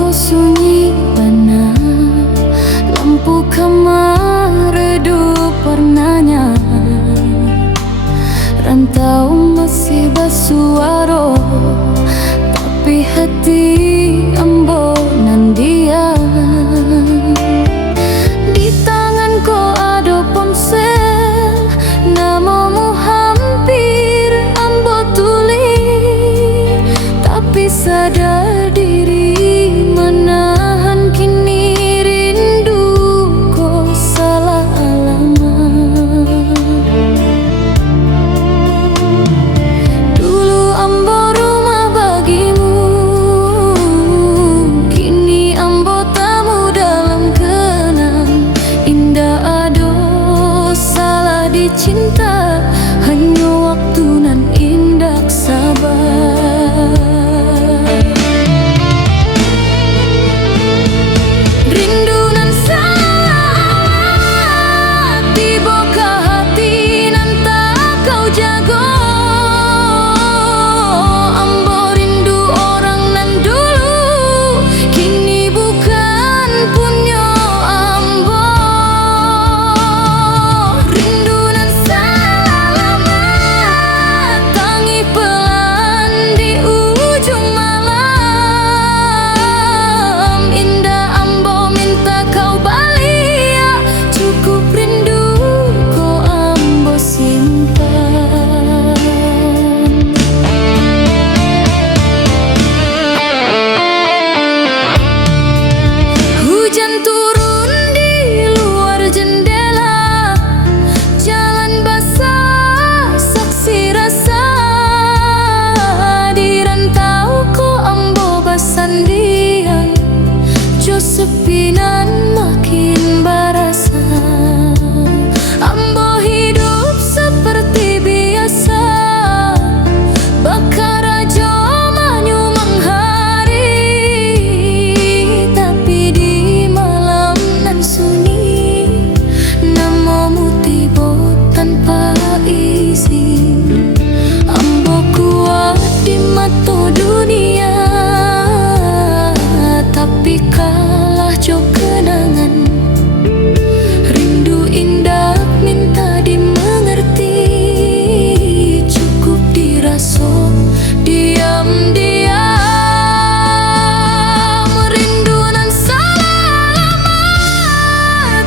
kau sunyi bana, lampu kamar redup warnanya. Rantau masih bersuara, tapi hati ambo nan dia. Di tangan kau ada ponsel, namamu hampir ambo tulis, tapi sadar diri menahan kini rindu kau salah alamat. Dulu ambo rumah bagimu, kini ambo tamu dalam kenang. Indah ado salah dicinta, hanya waktu nan indah sabar. Rindu nan salah tiba ke hati nan tak kau jaga. Ambo rindu orang nan dulu, kini bukan punya ambo. Rindu nan salah lama, tangi pelan di ujung malam. Indah ambo minta kau balik, cukup rindu kau ambo simpan. Hujan turun di luar jendela, jalan basah saksi rasa. Di rantau ko ambo basandian, jo sepinan makin barasa. Ambo hidup seperti biasa, bakar aja manyumang hari. Tapi di malam nan sunyi, namamu tiba tanpa izin. Ambo kuat di mata dunia, tapi kalah jo kenangan. Rindu indah minta dimengerti, cukup dirasa diam-diam. Rindu nan salah lama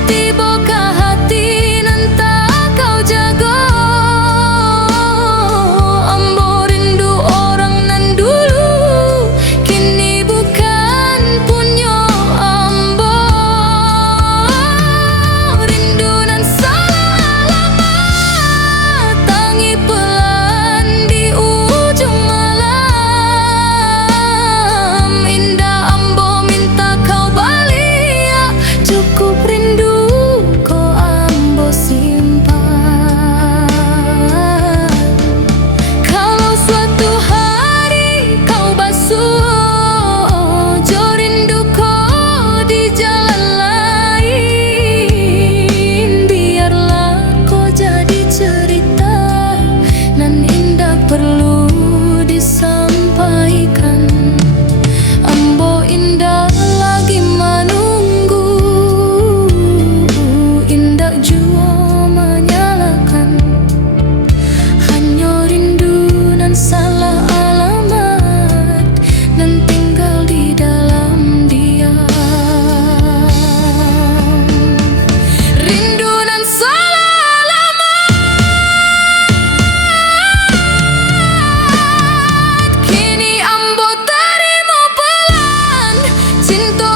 tiba ke hati nan tak kau jaga. Ambo rindu orang nan dulu, kini bukan punya ambo. Rindu nan salah lama, tangi pelan di ujung malam. Indah ambo minta kau balik, cukup rindu kau ambo simpan. Kalau suatu hari kau basuh, jo rindu kau di jalan lain. Biarlah kau jadi cerita nan indah perlu disampaikan. Ambo indah lagi menunggu, indah jua menyalakan. Hanya rindu nan salah alamat, nan tinggal di dalam diam. Rindu nan salah alamat, kini ambo terima pelan. Cinta